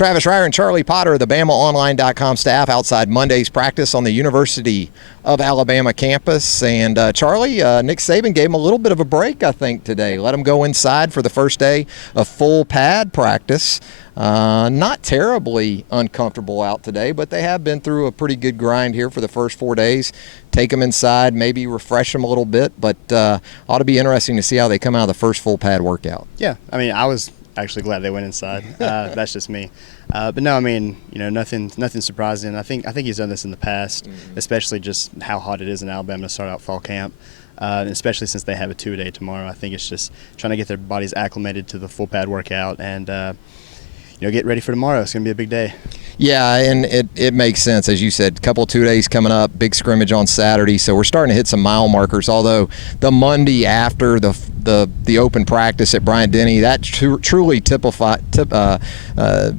Travis Reier and Charlie Potter, the BamaOnline.com staff, outside Monday's practice on the University of Alabama campus. And Charlie, Nick Saban gave him a little bit of a break, I think, today. Let him go inside for the first day of full pad practice. Not terribly uncomfortable out today, but they have been through a pretty good grind here for the first 4 days. Take them inside, maybe refresh them a little bit, but ought to be interesting to see how they come out of the first full pad workout. Yeah, I mean, I was actually glad they went inside. That's just me. But no, I mean, nothing surprising. I think he's done this in the past, especially just how hot it is in Alabama to start out fall camp. Especially since they have a 2-a-day tomorrow. I think it's just trying to get their bodies acclimated to the full pad workout and get ready for tomorrow. It's going to be a big day. Yeah, and it makes sense. As you said, a couple of 2 days coming up, big scrimmage on Saturday, so we're starting to hit some mile markers, although the Monday after the open practice at Bryant-Denny, that truly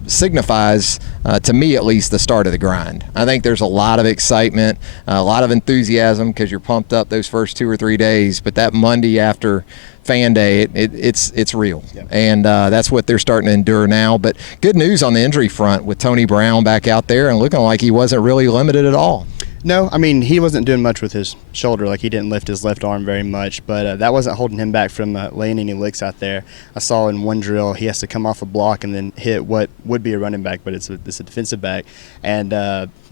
signifies, to me at least, the start of the grind. I think there's a lot of excitement, a lot of enthusiasm because you're pumped up those first 2 or 3 days, but that Monday after fan day, it's real. Yep. And that's what they're starting to endure now. But good news on the injury front with Tony Brown back out there and looking like he wasn't really limited at all. No, I mean, he wasn't doing much with his shoulder. Like, he didn't lift his left arm very much, but that wasn't holding him back from laying any licks out there. I saw in one drill he has to come off a block and then hit what would be a running back, but it's a defensive back, and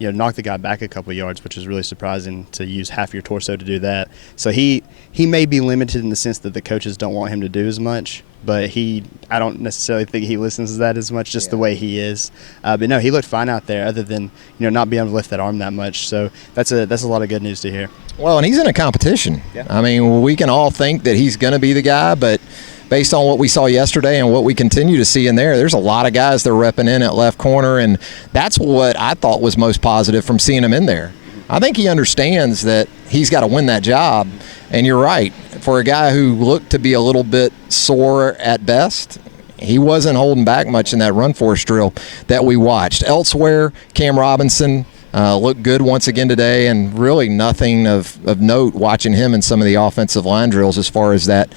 knock the guy back a couple of yards, which is really surprising to use half your torso to do that. So he may be limited in the sense that the coaches don't want him to do as much, but I don't necessarily think he listens to that as much, just the way he is. But no, he looked fine out there, other than not being able to lift that arm that much. So that's a lot of good news to hear. Well, and he's in a competition. Yeah. I mean, we can all think that he's going to be the guy, but based on what we saw yesterday and what we continue to see in there's a lot of guys that are repping in at left corner, and that's what I thought was most positive from seeing him in there. I think he understands that he's got to win that job. And you're right. For a guy who looked to be a little bit sore at best, he wasn't holding back much in that run force drill that we watched. Elsewhere, Cam Robinson looked good once again today, and really nothing of note watching him in some of the offensive line drills as far as that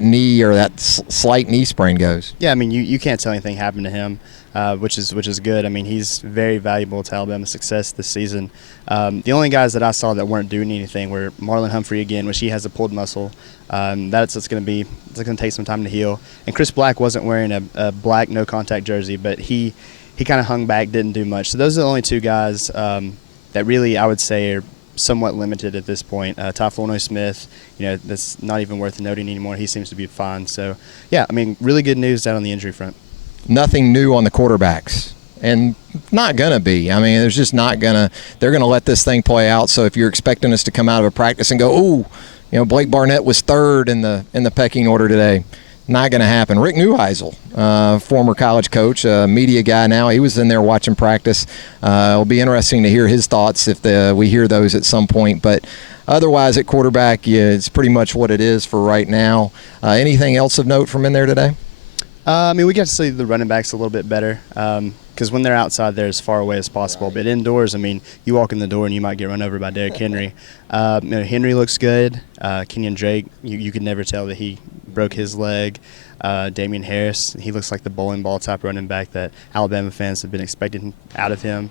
knee or that slight knee sprain goes. Yeah, I mean, you can't tell anything happened to him, which is good. I mean, he's very valuable to Alabama's success this season. The only guys that I saw that weren't doing anything were Marlon Humphrey again, which he has a pulled muscle. It's going to take some time to heal. And Chris Black wasn't wearing a black no contact jersey, but he kind of hung back, didn't do much. So those are the only two guys that really I would say are somewhat limited at this point. Ty Flournoy-Smith, that's not even worth noting anymore. He seems to be fine. So, yeah, I mean, really good news out on the injury front. Nothing new on the quarterbacks, and not going to be. I mean, there's just not going to – they're going to let this thing play out. So if you're expecting us to come out of a practice and go, ooh, Blake Barnett was third in the pecking order today, not going to happen. Rick Neuheisel, former college coach, media guy now, he was in there watching practice. It'll be interesting to hear his thoughts if we hear those at some point. But otherwise at quarterback, yeah, it's pretty much what it is for right now. Anything else of note from in there today? I mean, we got to see the running backs a little bit better because when they're outside, they're as far away as possible. Right. But indoors, I mean, you walk in the door and you might get run over by Derrick Henry. Henry looks good. Kenyon Drake, you could never tell that he broke his leg. Damian Harris, he looks like the bowling ball type running back that Alabama fans have been expecting out of him.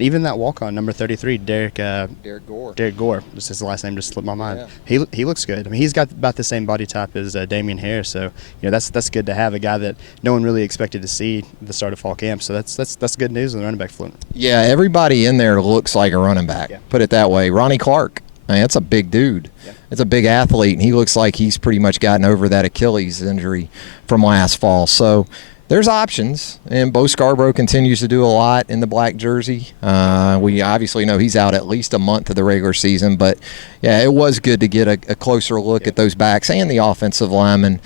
Even that walk-on, number 33, Derek Gore. Derek Gore, just his last name just slipped my mind. Yeah. He looks good. I mean, he's got about the same body type as Damian Harris, so that's good to have a guy that no one really expected to see at the start of fall camp. So that's good news on the running back front. Yeah, everybody in there looks like a running back. Yeah. Put it that way. Ronnie Clark. I mean, that's a big dude. Yeah. It's a big athlete, and he looks like he's pretty much gotten over that Achilles injury from last fall. So there's options, and Bo Scarborough continues to do a lot in the black jersey. We obviously know he's out at least a month of the regular season, but, yeah, it was good to get a closer look at those backs and the offensive linemen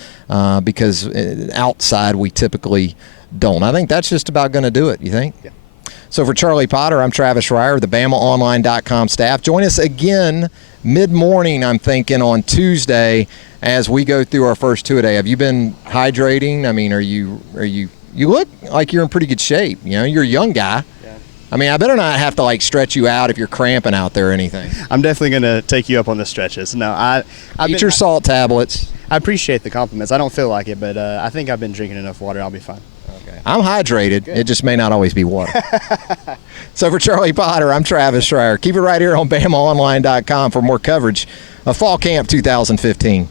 because outside we typically don't. I think that's just about going to do it, you think? Yeah. So for Charlie Potter, I'm Travis Reier, the BamaOnline.com staff. Join us again mid-morning, I'm thinking, on Tuesday as we go through our first two-a-day. Have you been hydrating? I mean, you look like you're in pretty good shape. You're a young guy. Yeah. I mean, I better not have to, stretch you out if you're cramping out there or anything. I'm definitely going to take you up on the stretches. No, Eat your salt tablets. I appreciate the compliments. I don't feel like it, but I think I've been drinking enough water. I'll be fine. Okay. I'm hydrated. Good. It just may not always be water. So for Charlie Potter, I'm Travis Reier. Keep it right here on BamaOnline.com for more coverage of Fall Camp 2015.